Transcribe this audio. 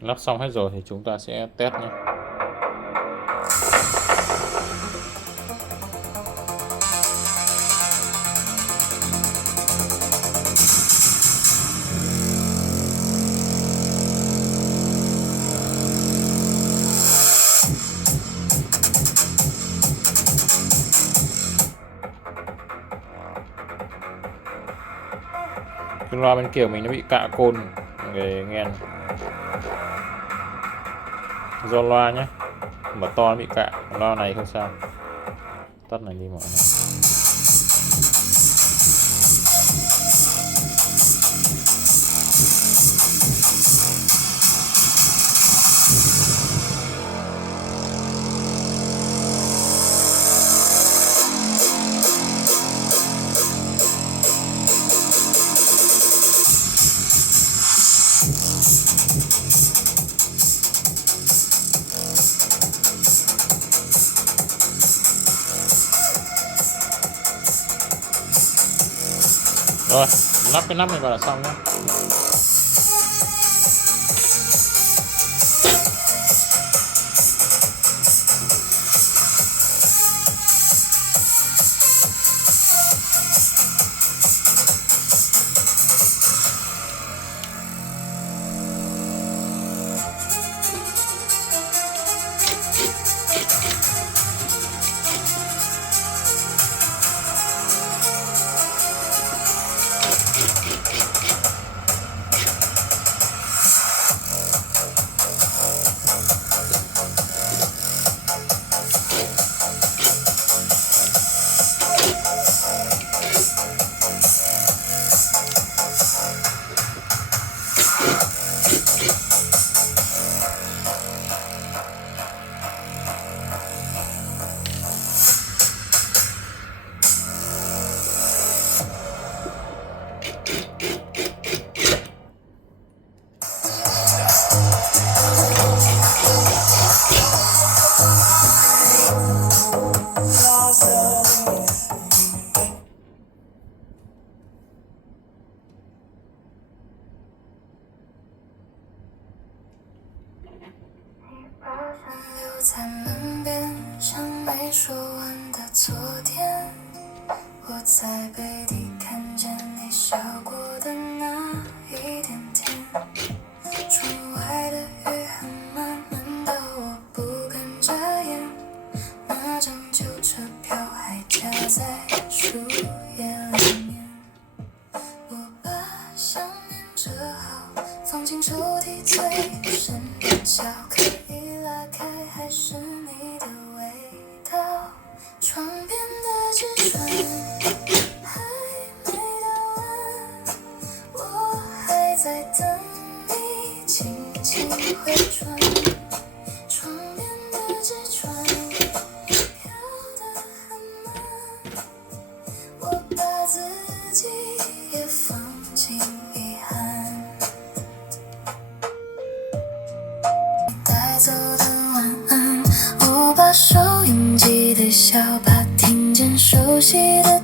Lắp xong hết rồi thì chúng ta sẽ test nhé. Cái loa bên kia mình nó bị cạ côn để nghe này. Do loa nhé, mở to nó bị cạ, loa này không sao. Tắt này đi mọi người. Rồi, lắp cái nắp này vào là xong nhé.在门边，像没说完的昨天，我在北地看见你笑过的那一点点。窗外的雨很慢，慢到我不敢眨眼。那张旧车票还夹在树叶里面。我把想念折好，放进抽屉最深的角，可以拉开。还是你的味道，窗边的纸船还没到岸，我还在等你轻轻回转。窗边的纸船飘得很慢，我把自己也放进遗憾。带走的把收音机对小吧，听见熟悉的